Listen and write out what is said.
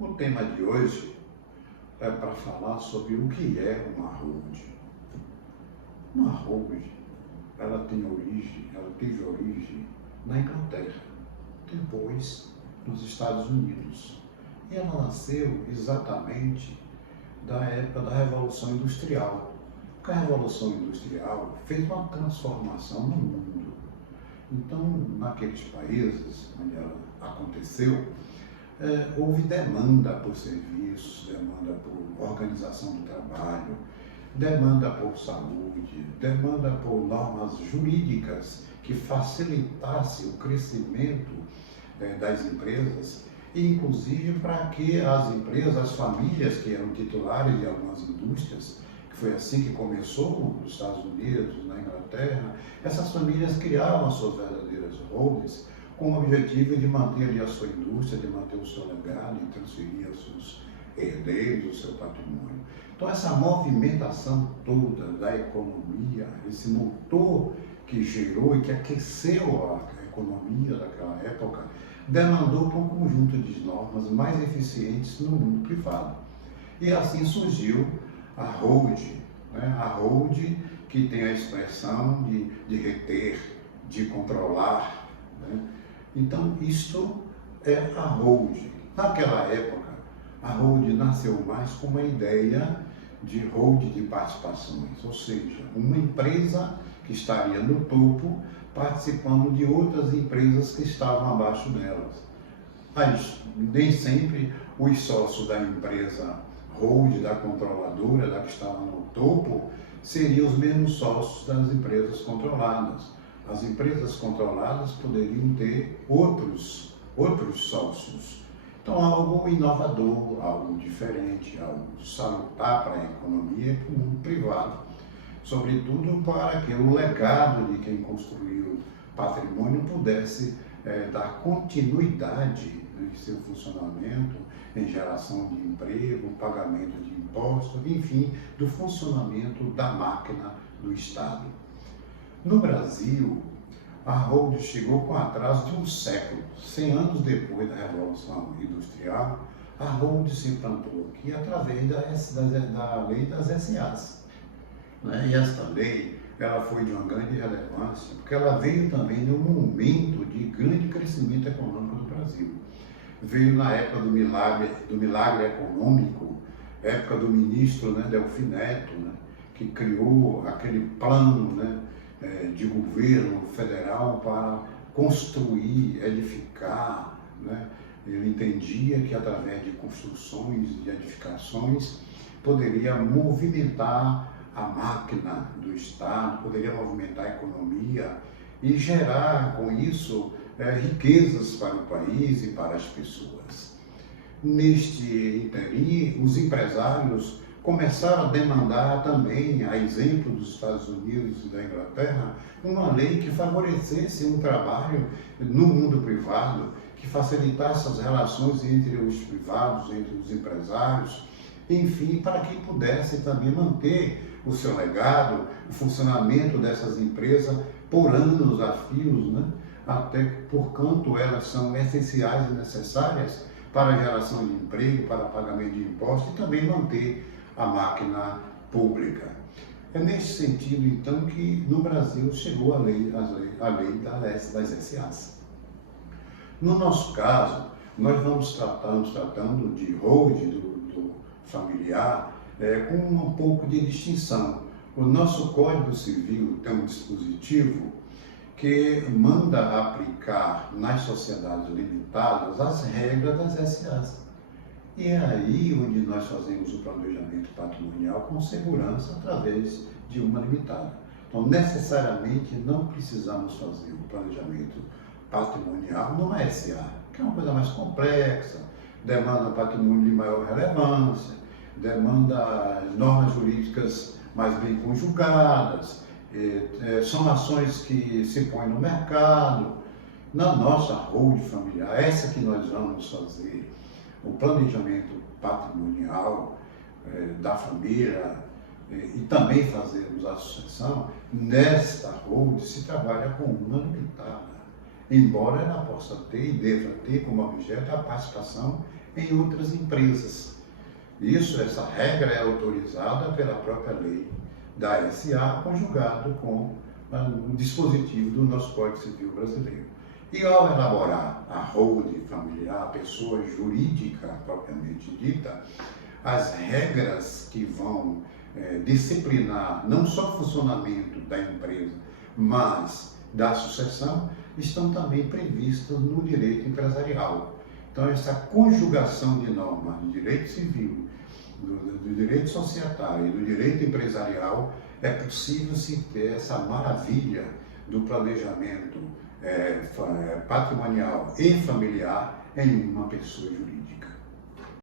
O tema de hoje é para falar sobre o que é uma holding. Uma holding, ela teve origem na Inglaterra, depois nos Estados Unidos. E ela nasceu exatamente da época da Revolução Industrial. Porque a Revolução Industrial fez uma transformação no mundo. Então, naqueles países onde ela aconteceu, houve demanda por serviços, demanda por organização do trabalho, demanda por saúde, demanda por normas jurídicas que facilitasse o crescimento das empresas, e inclusive para que as empresas, as famílias que eram titulares de algumas indústrias, que foi assim que começou nos Estados Unidos, na Inglaterra, essas famílias criavam as suas verdadeiras holdings com o objetivo de manter ali a sua indústria, de manter o seu legado e transferir aos seus herdeiros o seu patrimônio. Então essa movimentação toda da economia, esse motor que gerou e que aqueceu a economia daquela época, demandou por um conjunto de normas mais eficientes no mundo privado. E assim surgiu a holding, né? A holding que tem a expressão de reter, de controlar, né? Então, isto é a holding. Naquela época, a holding nasceu mais com uma ideia de holding de participações, ou seja, uma empresa que estaria no topo participando de outras empresas que estavam abaixo delas. Mas nem sempre os sócios da empresa holding, da controladora, da que estava no topo, seriam os mesmos sócios das empresas controladas. As empresas controladas poderiam ter outros sócios. Então, algo inovador, algo diferente, algo salutar para a economia e para o mundo privado. Sobretudo para que o legado de quem construiu patrimônio pudesse dar continuidade em seu funcionamento, em geração de emprego, pagamento de impostos, enfim, do funcionamento da máquina do Estado. No Brasil, a holding chegou com atraso de um século. 100 anos depois da Revolução Industrial, a holding se implantou aqui através da lei das SAs. Né? E esta lei ela foi de uma grande relevância, porque ela veio também num momento de grande crescimento econômico do Brasil. Veio na época do milagre econômico, época do ministro, né, Delfim Neto, né, que criou aquele plano, né, de governo federal para construir, edificar, né? Ele entendia que através de construções, de edificações, poderia movimentar a máquina do Estado, poderia movimentar a economia e gerar com isso riquezas para o país e para as pessoas. Neste interim, os empresários começaram a demandar também, a exemplo dos Estados Unidos e da Inglaterra, uma lei que favorecesse um trabalho no mundo privado, que facilitasse as relações entre os privados, entre os empresários, enfim, para que pudesse também manter o seu legado, o funcionamento dessas empresas por anos a fios, né? Até porquanto elas são essenciais e necessárias para a geração de emprego, para pagamento de impostos e também manter a máquina pública. É nesse sentido, então, que no Brasil chegou a lei das SAs. No nosso caso, nós estamos tratando de holding do familiar com um pouco de distinção. O nosso Código Civil tem um dispositivo que manda aplicar nas sociedades limitadas as regras das SAs. E é aí onde nós fazemos o planejamento patrimonial com segurança através de uma limitada. Então, necessariamente, não precisamos fazer o planejamento patrimonial numa SA, que é uma coisa mais complexa, demanda patrimônio de maior relevância, demanda normas jurídicas mais bem conjugadas, são ações que se põem no mercado. Na nossa holding familiar, essa que nós vamos fazer, o planejamento patrimonial da família e também fazermos a sucessão, nesta holding se trabalha com uma limitada, embora ela possa ter e deva ter como objeto a participação em outras empresas. Essa regra é autorizada pela própria lei da SA, conjugado com o dispositivo do nosso Código Civil brasileiro. E ao elaborar a holding familiar, a pessoa jurídica propriamente dita, as regras que vão disciplinar não só o funcionamento da empresa, mas da sucessão, estão também previstas no direito empresarial. Então, essa conjugação de normas do direito civil, do direito societário e do direito empresarial, é possível se ter essa maravilha do planejamento patrimonial e familiar em uma pessoa jurídica.